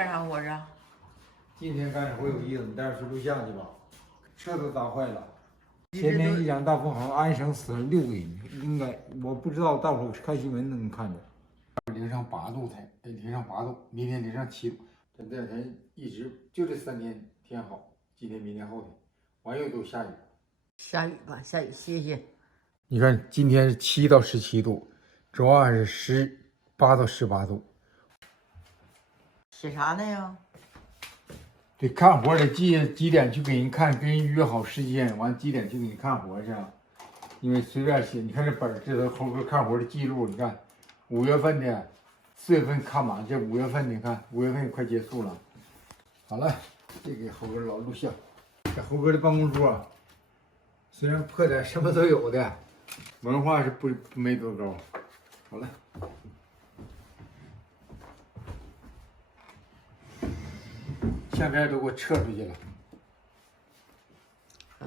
干啥活啊？今天干活有意思，你带我去录像去吧。车都砸坏了。前天一场大风好，安省死了6个人，应该我不知道，大伙看新闻能看着。零上8度才，零上8度，明天零上7度。这2天一直就这3天天好，今天、明天、后天，完又都下雨。下雨吧，下雨歇歇。你看，今天是7到17度，昨晚是18到18度。写啥呢呀？得看活得几点去给人看，跟人约好时间，完几点去给你看活去。因为随便写，你看这本儿，这都猴哥看活的记录。你看，5月份的，4月份看满，这5月份的，你看5月份快结束了。好了，这给猴哥老录像。这猴哥的办公桌，虽然破点，什么都有的，文化是没多高。好了。相片都给我撤出去了。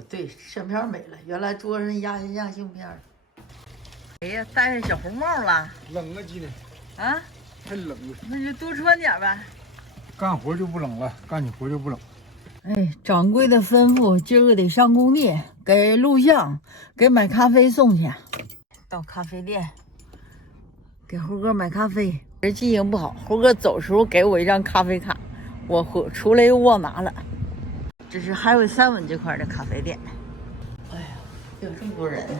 对，相片没了，原来桌上压相片。哎呀，戴上小红帽了。冷啊，今天。啊？太冷了。那就多穿点呗。干活就不冷了，干起活就不冷。哎，掌柜的吩咐，今儿个得上工地，给录像，给买咖啡送去。到咖啡店，给猴哥买咖啡。这记性不好，猴哥走时候给我一张咖啡卡。我出来又忘拿了。这是海味3文这块的咖啡店。哎呀，有这么多人呢！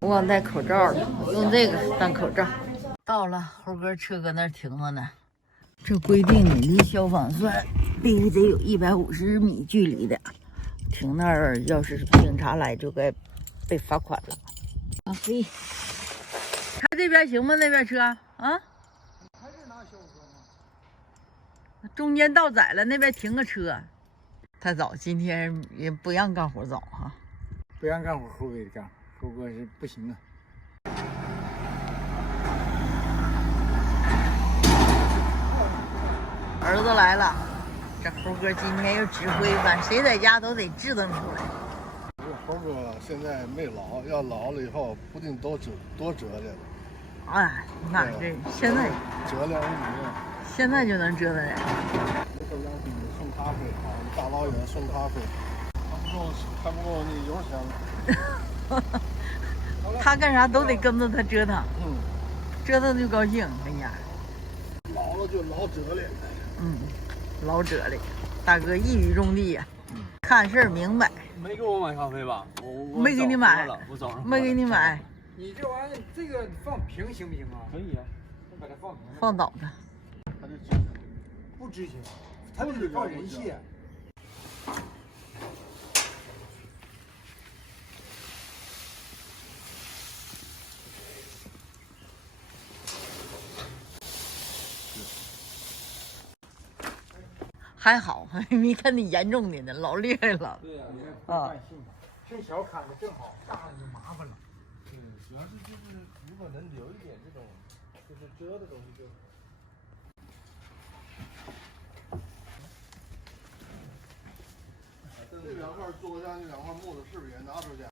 我忘戴口罩了，我用这个当口罩。到了，猴哥车搁那儿停着呢。这规定你离消防栓必须得有150米距离的，停那儿要是警察来就该被罚款了。咖啡，开这边行吗？那边车啊？中间道窄了，那边停个车。太早，今天也不让干活早哈。不让干活，猴哥得干，猴哥是不行啊。儿子来了，这猴哥今天又指挥班，谁在家都得支棱出来。猴哥现在没老，要老了以后不定多折腾。哎，那这现在折腾现在就能折腾人。送咖啡，好，大老远送咖啡，还不够那油钱。他干啥都得跟着他折腾，折腾就高兴，跟家。老了就老折腾。老折腾，大哥一语中的呀，看事儿明白。没给我买咖啡吧？我没给你买，我早上没给你买。你这玩意儿，这个放平行不行啊？可以啊，把它放平。放倒的。不值钱，它得靠人气。还好，没看你严重的呢，老厉害了。对呀，啊，这小砍的正好，大的就麻烦了。对，主要是就是如果能留一点这种，就是遮的东西就。这2块做下去，2块木头是不是也拿出去？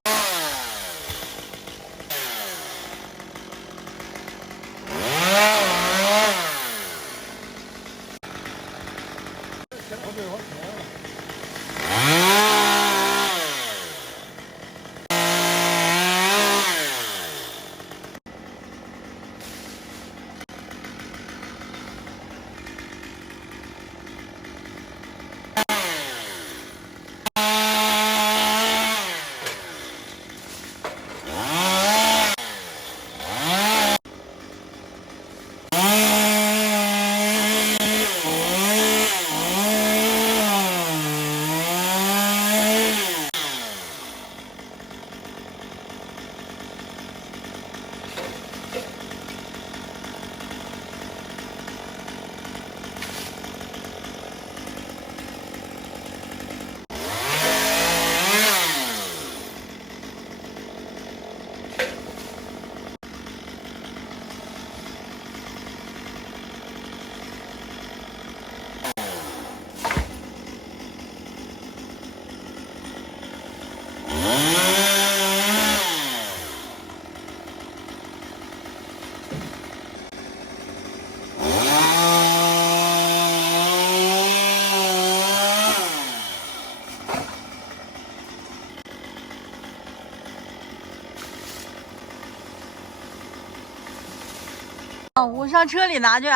我上车里拿去。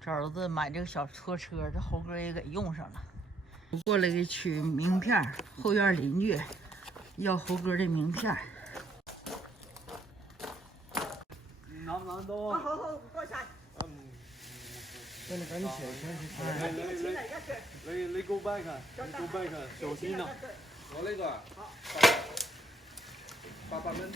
这儿子买这个小拖车，这猴哥也给用上了。过来给取名片，后院邻居要猴哥的名片。拿不拿刀啊？好，我过下。那你赶紧起来，你 go back， 你 go back， 小心呐。我那个。好。把门。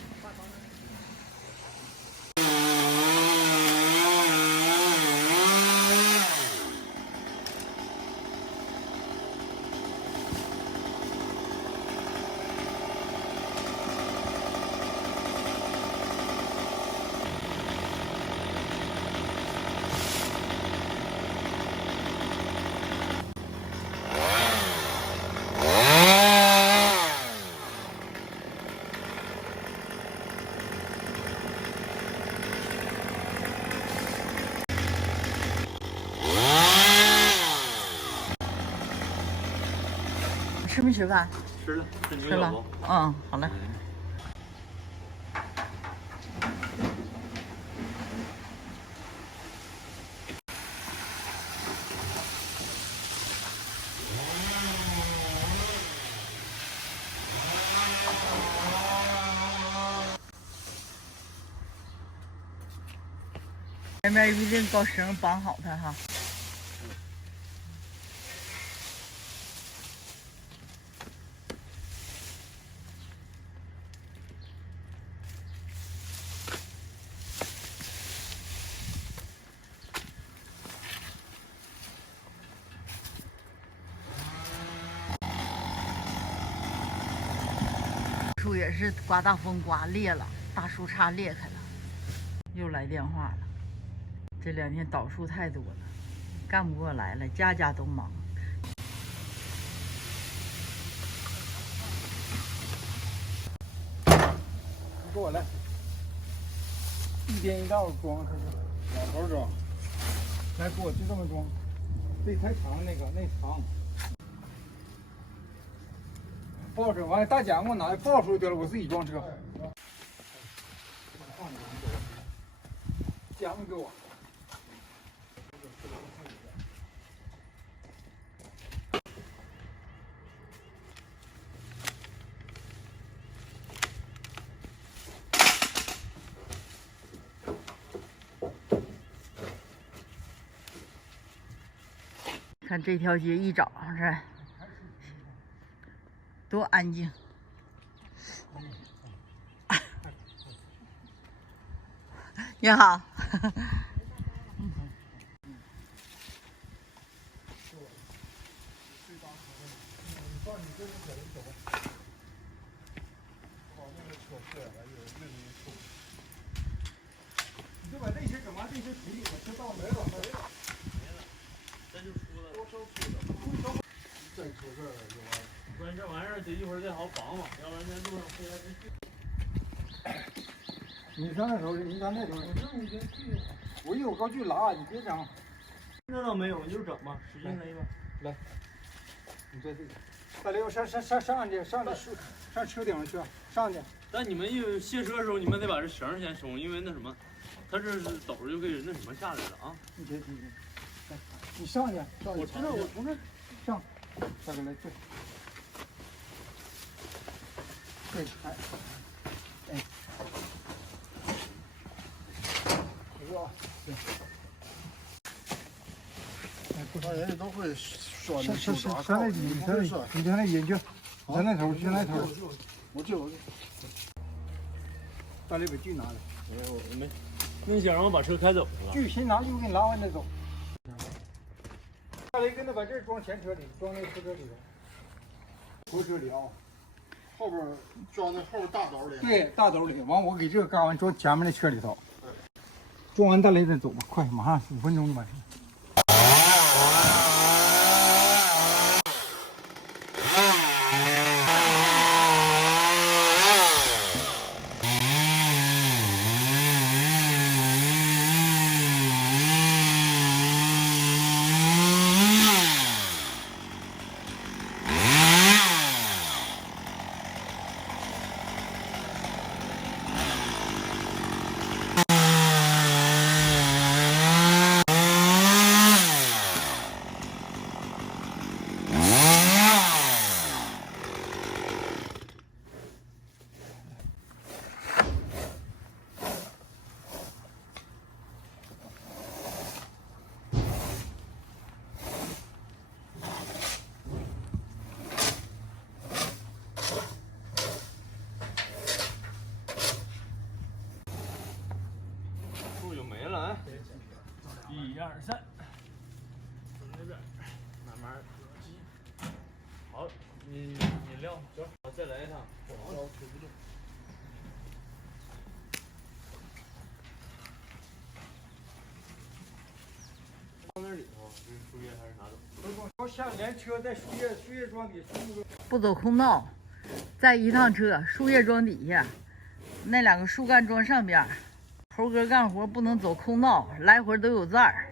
吃没吃饭？吃了，吃了。嗯，好嘞。前面一定搞绳绑好它哈。树也是刮大风刮裂了，大树杈裂开了。又来电话了，这2天倒树太多了，干不过来了，家家都忙。你给我来，一边一道装，往头装。来，给我就这么装，这太长，那长。抱着完了，大奖给我拿，抱出去得了，我自己装车。奖给我。看这条街一早上多安静。你好。你就把这些整完，这些处理了，就到没了。这就出了，多少出了？再出事儿了就完了。不然这玩意儿得一会儿再好绑绑，要不然在路上飞来飞去。你上那头去，你上那头。我这你别去，我一会儿高去拉，你别整。那倒没有，你就整吧，使劲勒吧。来，你在这个。大刘，上去，上车顶上去，上去。但你们一卸车的时候，你们得把这绳先松，因为那什么，它这是斗就给那什么下来了啊。你别，你上去，上去。我知道，我从这上，大哥来这。对，哎，哇，对。那人家都会拴的，上那你上那引去，你上那头，去那头。我去。大雷把锯拿来。我没，那想让我把车开走是吧？锯先拿锯给你拉完再走。大雷跟他把这装前车里，装那车车里头。后车里啊，后边装在后边大斗里。对，大斗里。完我给这个干完装前面那车里头。装完大雷再走吧，快，马上5分钟就完事。1、2、3，从那边慢慢挤。好，你饮料行，好，再来一趟。好，推不动。放那里头，这是树叶还是拿走？我下连车在树叶桩底下。不走空道，再一趟车，树叶桩底下，那2个树干桩上边。猴哥干活不能走空道，来回都有站儿。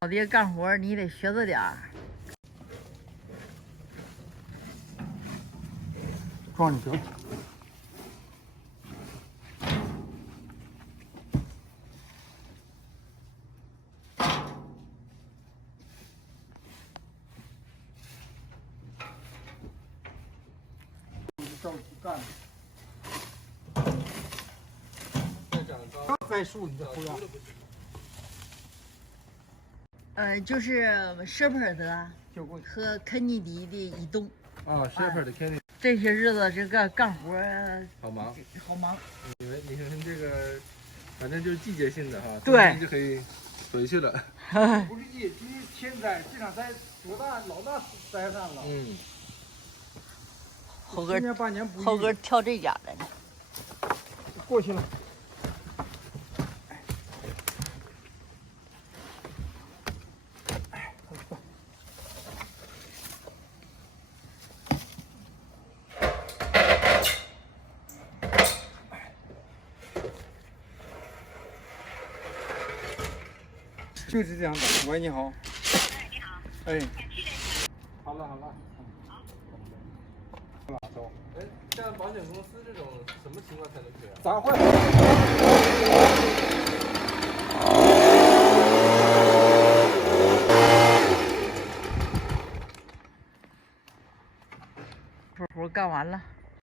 老爹干活你得学着点儿。撞你车。着急干。刚栽树，你这后院。就是舍普德和肯尼迪的移动。啊 ，Shepherd 的 Kenny 这些日子这个干活好忙，好忙。你们这个，反正就是季节性的哈，对，就可以回去了。不是季，就是天灾，这场灾多大老大灾难了。嗯，猴哥今年8年不易。猴哥跳这家来了。过去了。就是这样的。喂，你好。你好。哎。好了。走。哎，像保险公司这种什么情况才能赔啊？砸坏。活干完了。